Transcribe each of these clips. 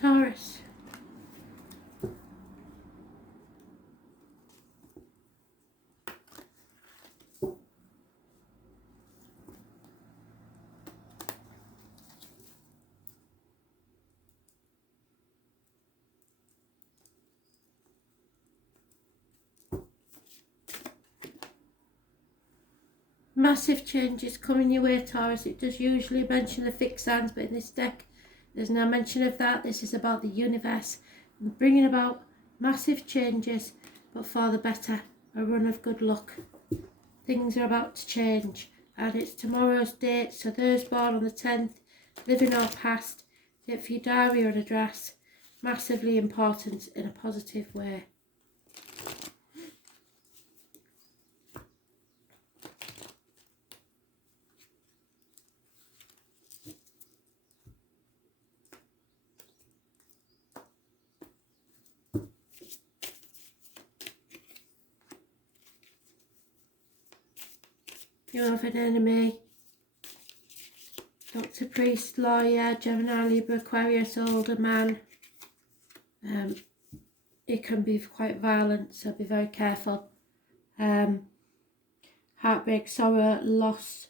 Taurus. Massive changes coming your way, Taurus. It does usually mention the fixed signs, but in this deck there's no mention of that. This is about the universe bringing about massive changes, but for the better. A run of good luck. Things are about to change, and it's tomorrow's date, so those born on the 10th, living or past, it for your diary or an address, massively important in a positive way. You have an enemy. Doctor, priest, lawyer, Gemini, Libra, Aquarius, older man. It can be quite violent, so be very careful. Heartbreak, sorrow, loss,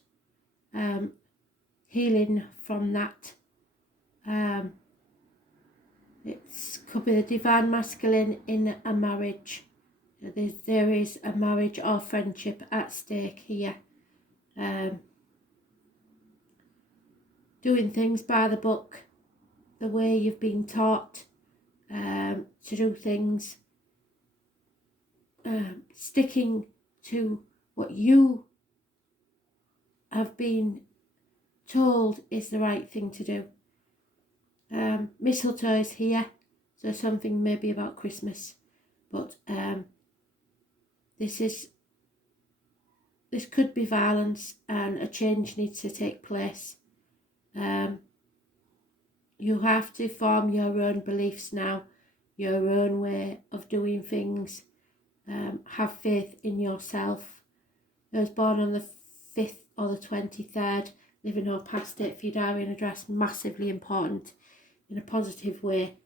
healing from that. It could be the divine masculine in a marriage. There is a marriage or friendship at stake here. Doing things by the book, the way you've been taught to do things, sticking to what you have been told is the right thing to do. Mistletoe is here, so something maybe about Christmas, but this could be violence, and a change needs to take place. You have to form your own beliefs now, your own way of doing things. Have faith in yourself. Those born on the 5th or the 23rd, living or past it for your diary and address, massively important in a positive way.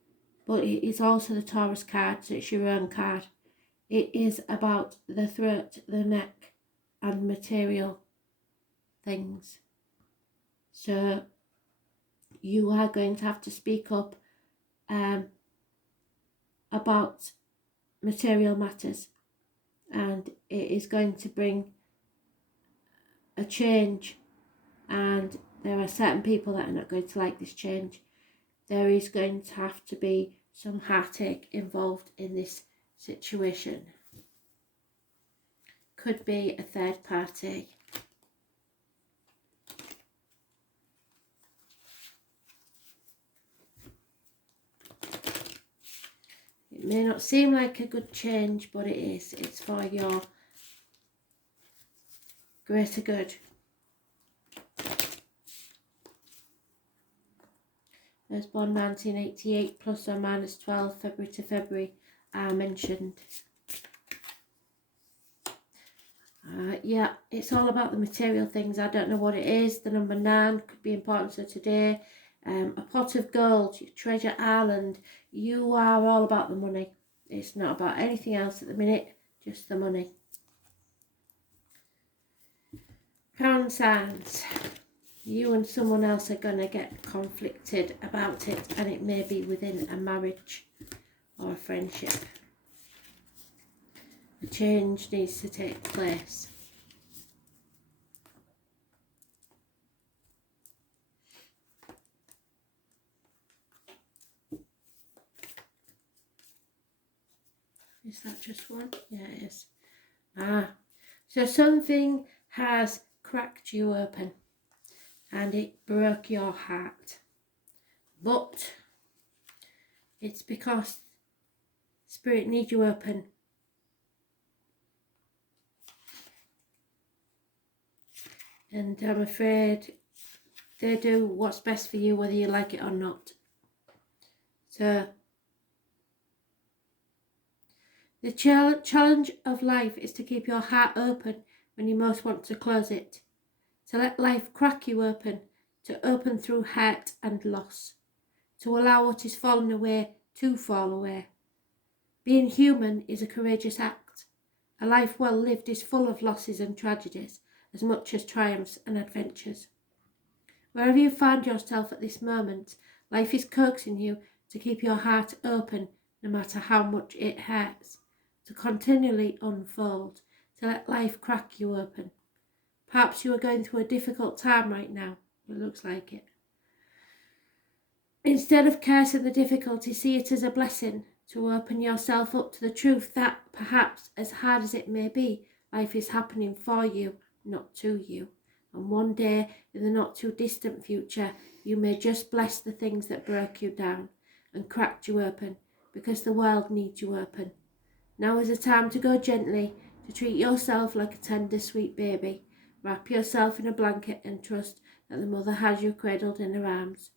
But it is also the Taurus card, so it's your own card. It is about the throat, the neck, and material things. So you are going to have to speak up about material matters, and it is going to bring a change, and there are certain people that are not going to like this change. There is going to have to be some heartache involved in this situation. Could be a third party. It may not seem like a good change, but it is. It's for your greater good. Those born 1988 plus or minus 12 February to February are mentioned. Yeah, it's all about the material things. I don't know what it is. The number 9 could be important. So today, a pot of gold, treasure island. You are all about the money. It's not about anything else at the minute, just the money. Crown signs. You and someone else are going to get conflicted about it, and it may be within a marriage or a friendship. A change needs to take place. Is that just one? Yeah, it is. So something has cracked you open and it broke your heart. But it's because Spirit needs you open. And I'm afraid they do what's best for you, whether you like it or not. So the challenge of life is to keep your heart open when you most want to close it. To let life crack you open, to open through hurt and loss. to allow what is fallen away to fall away. Being human is a courageous act. A life well lived is full of losses and tragedies, as much as triumphs and adventures. Wherever you find yourself at this moment, life is coaxing you to keep your heart open, no matter how much it hurts, to continually unfold, to let life crack you open. Perhaps you are going through a difficult time right now. It looks like it. Instead of cursing the difficulty, see it as a blessing to open yourself up to the truth that, perhaps as hard as it may be, life is happening for you, not to you. And one day, in the not too distant future, you may just bless the things that broke you down and cracked you open, because the world needs you open. Now is the time to go gently, to treat yourself like a tender, sweet baby. Wrap yourself in a blanket and trust that the mother has you cradled in her arms.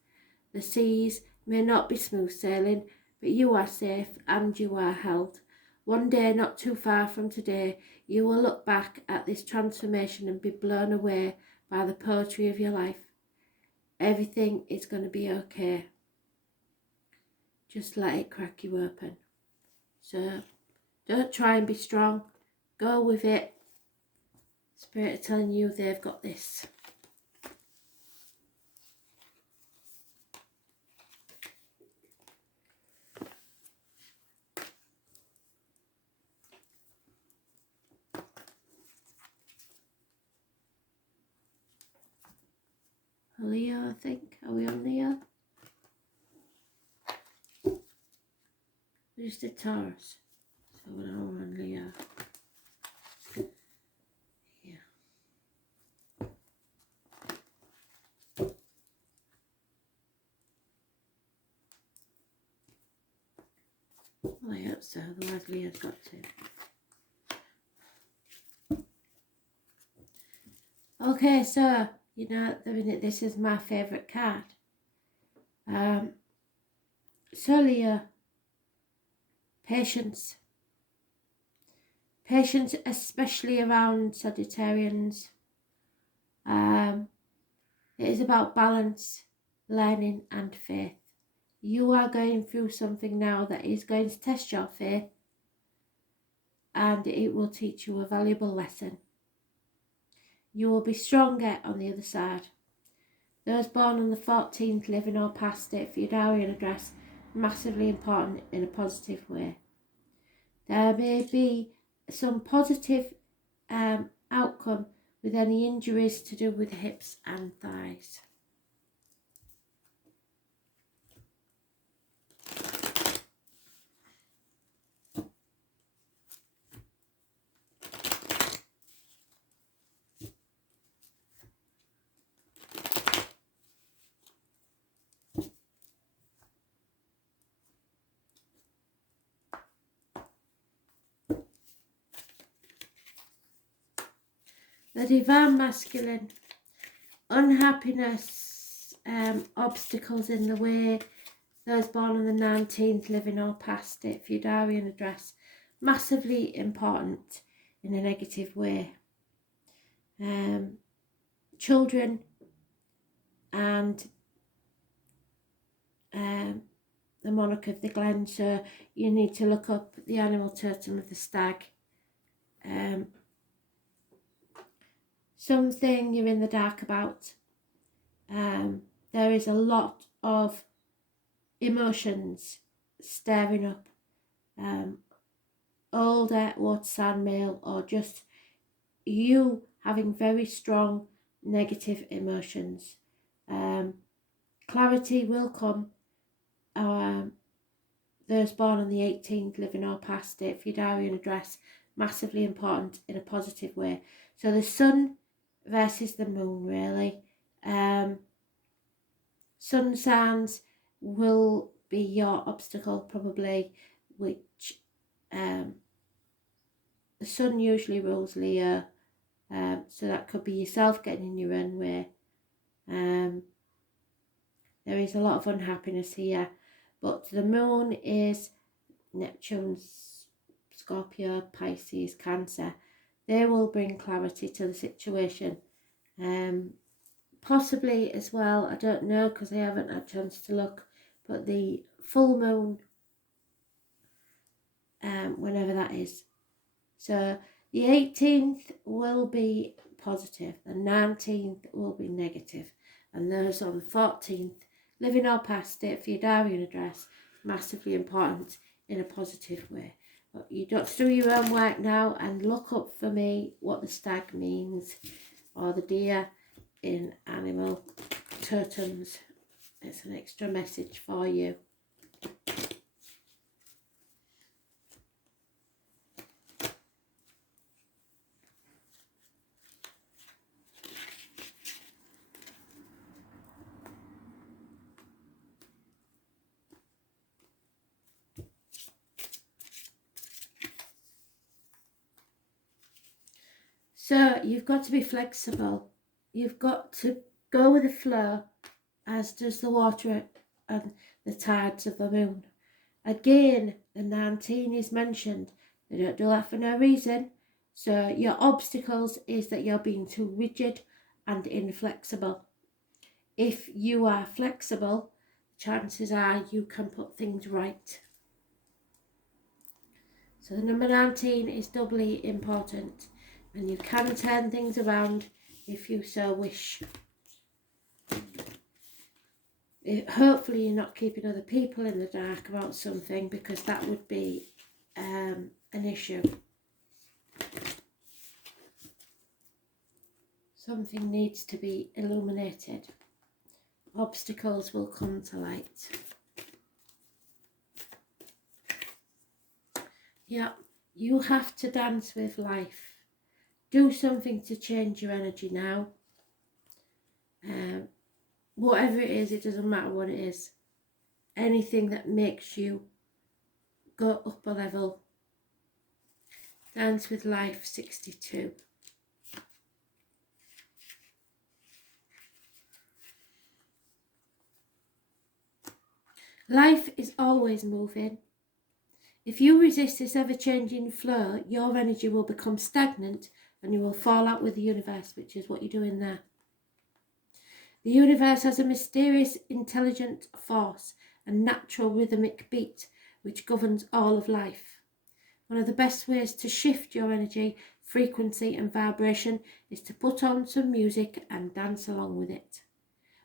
The seas may not be smooth sailing, but you are safe and you are held. One day, not too far from today, you will look back at this transformation and be blown away by the poetry of your life. Everything is going to be okay. Just let it crack you open. So, don't try and be strong. Go with it. Spirit are telling you they've got this. Leo, I think. Are we on Leo? We just did Taurus. So we're on Leo. Yeah. Well, I hope so, otherwise Leo's got to. Okay, so, you know, at the minute this is my favourite card. So Leo, patience. Patience, especially around Sagittarians. It is about balance, learning and faith. You are going through something now that is going to test your faith, and it will teach you a valuable lesson. You will be stronger on the other side. Those born on the 14th, living or past it, for your diary and address, massively important in a positive way. There may be some positive outcome with any injuries to do with hips and thighs. The Divine Masculine, unhappiness, obstacles in the way, those born on the 19th, living or past it, for your diary and address, massively important in a negative way. Children and the monarch of the glen, so you need to look up the animal totem of the stag. Something you're in the dark about. There is a lot of emotions stirring up. Older water sign male, or just you having very strong negative emotions. Clarity will come. Those born on the 18th, living or past it, for your diary and address, massively important in a positive way. So the sun versus the moon, really. Sun signs will be your obstacle, probably, which the sun usually rules Leo, so that could be yourself getting in your own way. There is a lot of unhappiness here, but the moon is Neptune, Scorpio, Pisces, Cancer. They will bring clarity to the situation. Possibly as well, I don't know because I haven't had a chance to look, but the full moon, whenever that is. So the 18th will be positive, the 19th will be negative, and those on the 14th, living or past it for your diary and address, massively important in a positive way. But you got to do your own work now and look up for me what the stag means, or the deer in animal totems. It's an extra message for you. So you've got to be flexible. You've got to go with the flow, as does the water and the tides of the moon. Again, the 19 is mentioned. They don't do that for no reason. So your obstacles is that you're being too rigid and inflexible. If you are flexible, chances are you can put things right. So the number 19 is doubly important, and you can turn things around if you so wish. Hopefully you're not keeping other people in the dark about something, because that would be an issue. Something needs to be illuminated. Obstacles will come to light. Yeah, you have to dance with life. Do something to change your energy now. Whatever it is, it doesn't matter what it is. Anything that makes you go up a level. Dance with life 62. Life is always moving. If you resist this ever-changing flow, your energy will become stagnant and you will fall out with the universe, which is what you're doing there. The universe has a mysterious, intelligent force and natural rhythmic beat which governs all of life. One of the best ways to shift your energy, frequency and vibration is to put on some music and dance along with it.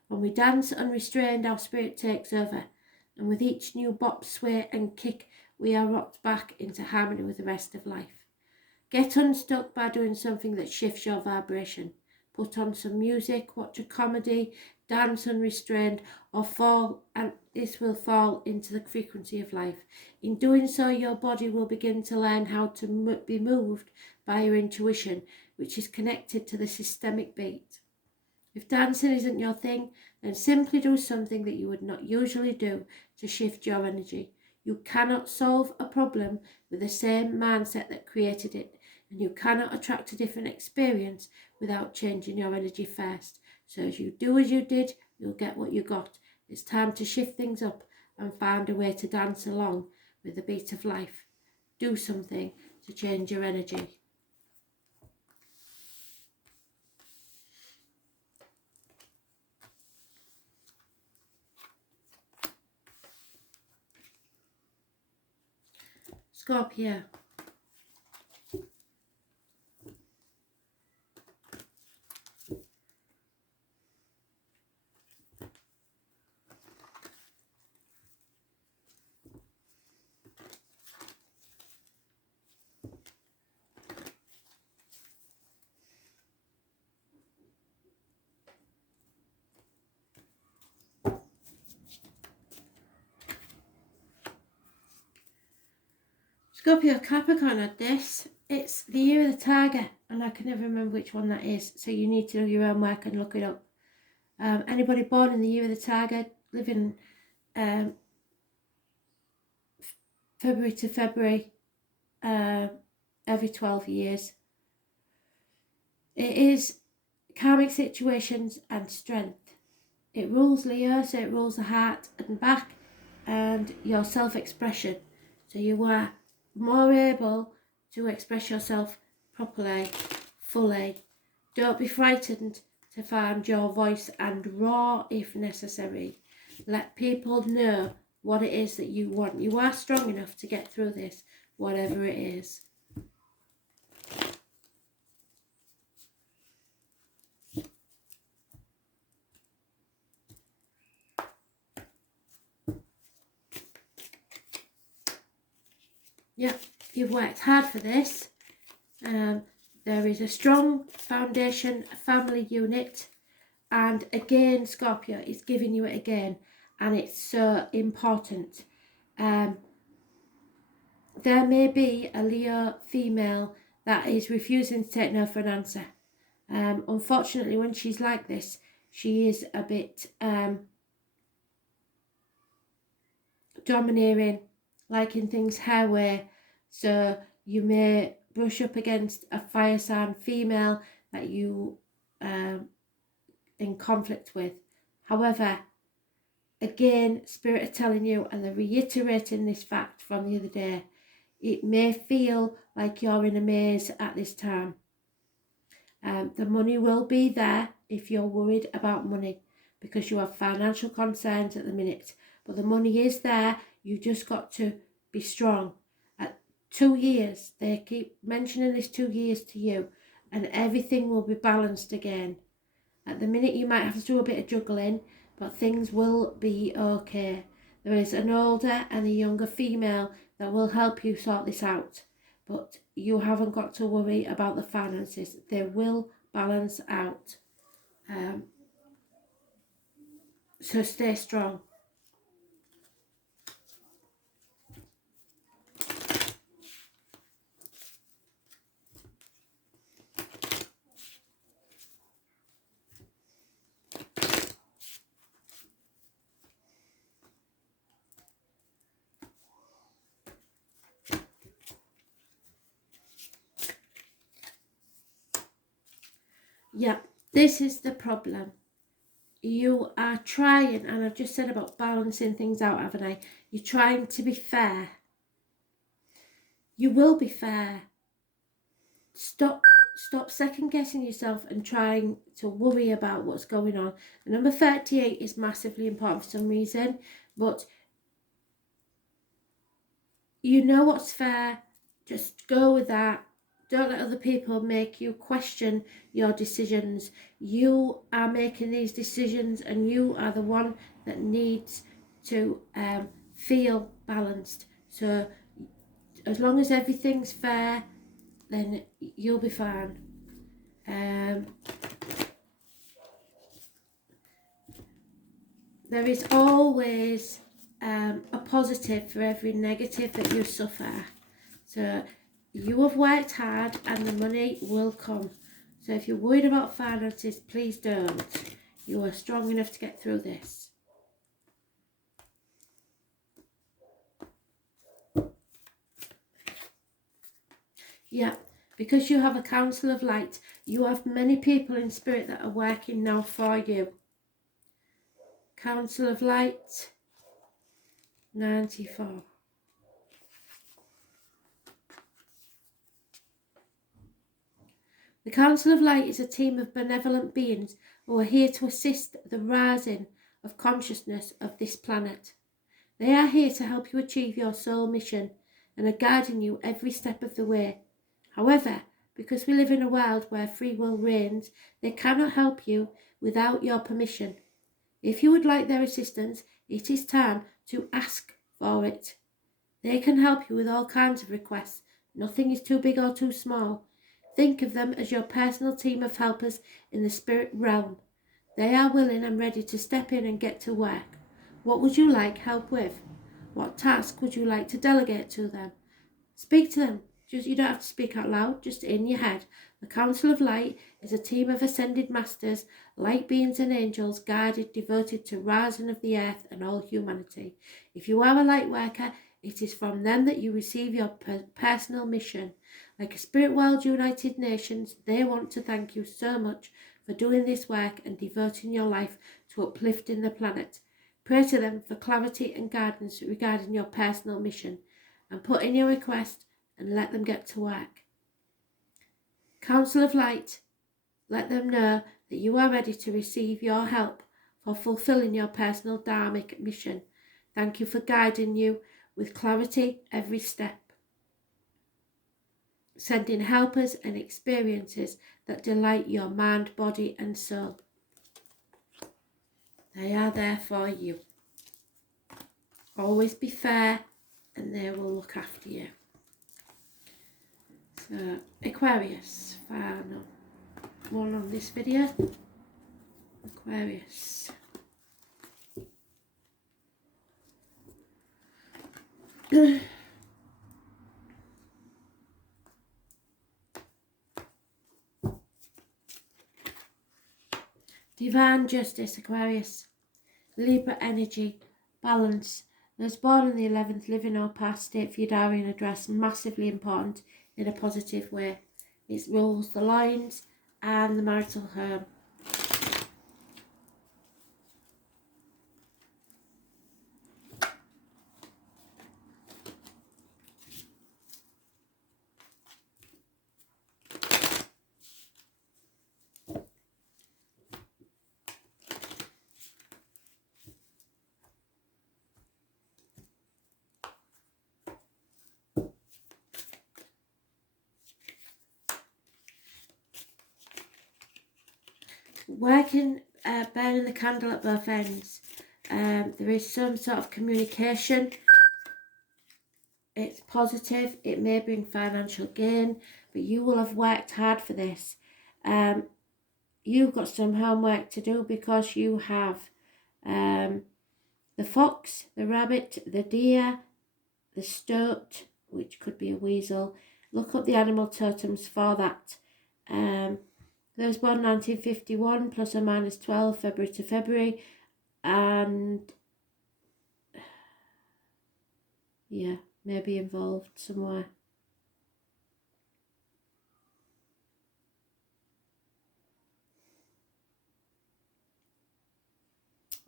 When we dance unrestrained, our spirit takes over, and with each new bop, sway and kick, we are rocked back into harmony with the rest of life. Get unstuck by doing something that shifts your vibration. Put on some music, watch a comedy, dance unrestrained, or fall, and this will fall into the frequency of life. In doing so, your body will begin to learn how to be moved by your intuition, which is connected to the systemic beat. If dancing isn't your thing, then simply do something that you would not usually do to shift your energy. You cannot solve a problem with the same mindset that created it, and you cannot attract a different experience without changing your energy first. So as you do as you did, you'll get what you got. It's time to shift things up and find a way to dance along with the beat of life. Do something to change your energy. Scorpio. Scorpio Capricorn had this. It's the year of the tiger, and I can never remember which one that is, so you need to do your own work and look it up. Anybody born in the year of the tiger, living February to February, every 12 years. It is karmic situations and strength. It rules Leo, so it rules the heart and back and your self-expression. So you are more able to express yourself properly, fully. Don't be frightened to find your voice and roar if necessary. Let people know what it is that you want. You are strong enough to get through this, whatever it is. Yeah, you've worked hard for this. There is a strong foundation, a family unit, and again, Scorpio is giving you it again, and it's so important. There may be a Leo female that is refusing to take no for an answer. Unfortunately, when she's like this, she is a bit domineering, liking things her way. So you may brush up against a fire sign female that you in conflict with. However, again, Spirit are telling you, and they're reiterating this fact from the other day, it may feel like you're in a maze at this time. The money will be there if you're worried about money, because you have financial concerns at the minute. But the money is there. You just got to be strong. At 2 years, they keep mentioning this 2 years to you, and everything will be balanced again. At the minute, you might have to do a bit of juggling, but things will be okay. There is an older and a younger female that will help you sort this out. But you haven't got to worry about the finances. They will balance out. So stay strong. Yeah, this is the problem. You are trying, and I've just said about balancing things out, haven't I? You're trying to be fair. You will be fair. Stop second guessing yourself and trying to worry about what's going on. The number 38 is massively important for some reason, but you know what's fair. Just go with that. Don't let other people make you question your decisions. You are making these decisions, and you are the one that needs to feel balanced. So as long as everything's fair, then you'll be fine. There is always a positive for every negative that you suffer. So you have worked hard, and the money will come. So if you're worried about finances, please don't. You are strong enough to get through this. Yeah, because you have a council of light, you have many people in spirit that are working now for you. Council of light, 94. The Council of Light is a team of benevolent beings who are here to assist the rising of consciousness of this planet. They are here to help you achieve your soul mission and are guiding you every step of the way. However, because we live in a world where free will reigns, they cannot help you without your permission. If you would like their assistance, it is time to ask for it. They can help you with all kinds of requests. Nothing is too big or too small. Think of them as your personal team of helpers in the spirit realm. They are willing and ready to step in and get to work. What would you like help with? What task would you like to delegate to them? Speak to them. You don't have to speak out loud, just in your head. The Council of Light is a team of ascended masters, light beings and angels, guided, devoted to rising of the earth and all humanity. If you are a light worker, it is from them that you receive your personal mission. Like a Spirit World United Nations, they want to thank you so much for doing this work and devoting your life to uplifting the planet. Pray to them for clarity and guidance regarding your personal mission, and put in your request and let them get to work. Council of Light, let them know that you are ready to receive your help for fulfilling your personal dharmic mission. Thank you for guiding you with clarity every step, sending helpers and experiences that delight your mind, body and soul. They are there for you. Always be fair and they will look after you. So, Aquarius, final one on this video. Aquarius. Divine justice, Aquarius. Libra energy, balance. Those born on the 11th, living or past, state for your diary and address, massively important in a positive way. It rules the lines and the marital home. Working, burning the candle at both ends. There is some sort of communication. It's positive. It may bring financial gain, but you will have worked hard for this. You've got some homework to do because you have the fox, the rabbit, the deer, the stoat, which could be a weasel. Look up the animal totems for that. Those born 1951, plus or minus 12, February to February, and yeah, maybe involved somewhere.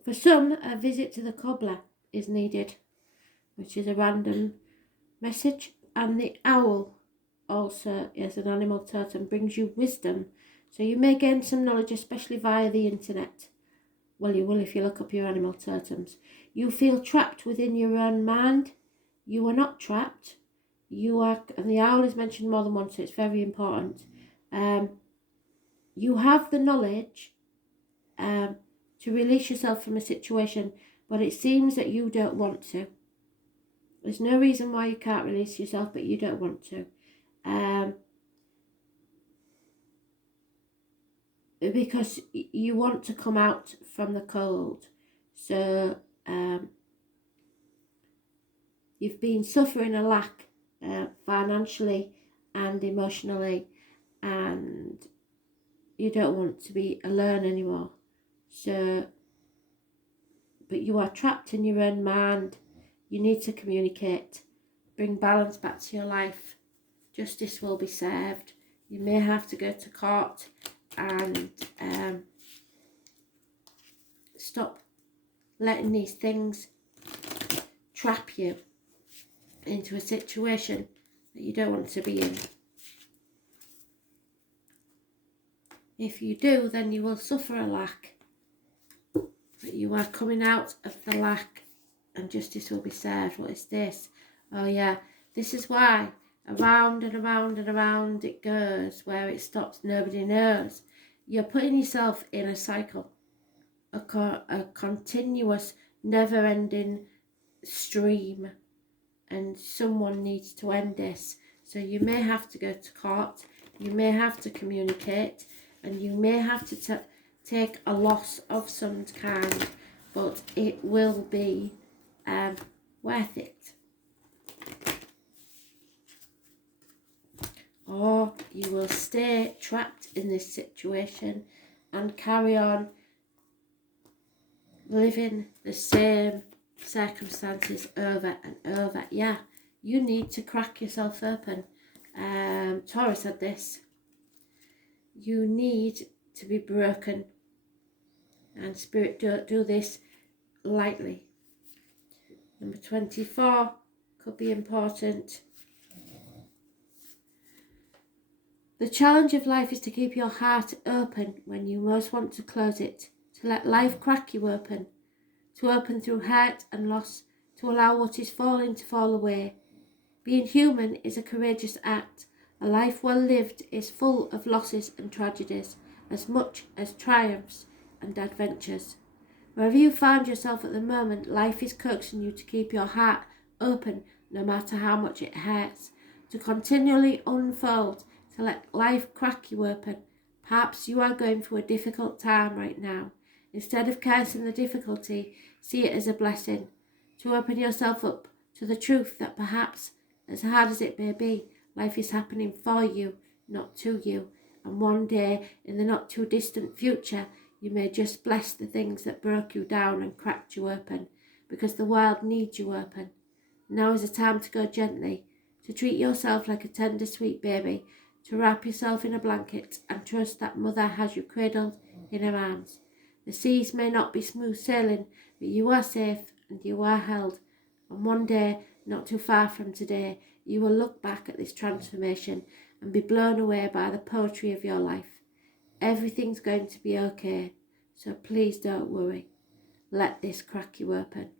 For some, a visit to the cobbler is needed, which is a random message. And the owl also is an animal totem, brings you wisdom. So you may gain some knowledge, especially via the internet. Well, you will if you look up your animal totems. You feel trapped within your own mind. You are not trapped. You are, and the owl is mentioned more than once, so it's very important. You have the knowledge to release yourself from a situation, but it seems that you don't want to. There's no reason why you can't release yourself, but you don't want to. Because you want to come out from the cold. So you've been suffering a lack financially and emotionally, and you don't want to be alone anymore. So, but you are trapped in your own mind. You need to communicate, bring balance back to your life. Justice will be served. You may have to go to court and stop letting these things trap you into a situation that you don't want to be in. If you do, then you will suffer a lack, but you are coming out of the lack and justice will be served. What is this? Oh yeah, this is why around and around and around it goes. Where it stops, nobody knows. You're putting yourself in a cycle, a continuous, never-ending stream, and someone needs to end this. So you may have to go to court, you may have to communicate, and you may have to take a loss of some kind, but it will be worth it. Or you will stay trapped in this situation and carry on living the same circumstances over and over. Yeah, you need to crack yourself open. Taurus had this. You need to be broken, and Spirit don't do this lightly. Number 24 could be important. The challenge of life is to keep your heart open when you most want to close it, to let life crack you open, to open through hurt and loss, to allow what is falling to fall away. Being human is a courageous act. A life well lived is full of losses and tragedies, as much as triumphs and adventures. Wherever you find yourself at the moment, life is coaxing you to keep your heart open no matter how much it hurts, to continually unfold, to let life crack you open. Perhaps you are going through a difficult time right now. Instead of cursing the difficulty, see it as a blessing, to open yourself up to the truth that perhaps, as hard as it may be, life is happening for you, not to you. And one day, in the not too distant future, you may just bless the things that broke you down and cracked you open, because the world needs you open. Now is the time to go gently, to treat yourself like a tender, sweet baby, to wrap yourself in a blanket and trust that Mother has you cradled in her arms. The seas may not be smooth sailing, but you are safe and you are held. And one day, not too far from today, you will look back at this transformation and be blown away by the poetry of your life. Everything's going to be okay, so please don't worry. Let this crack you open.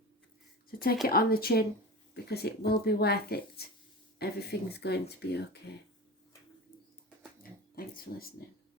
So take it on the chin, because it will be worth it. Everything's going to be okay. Thanks for listening.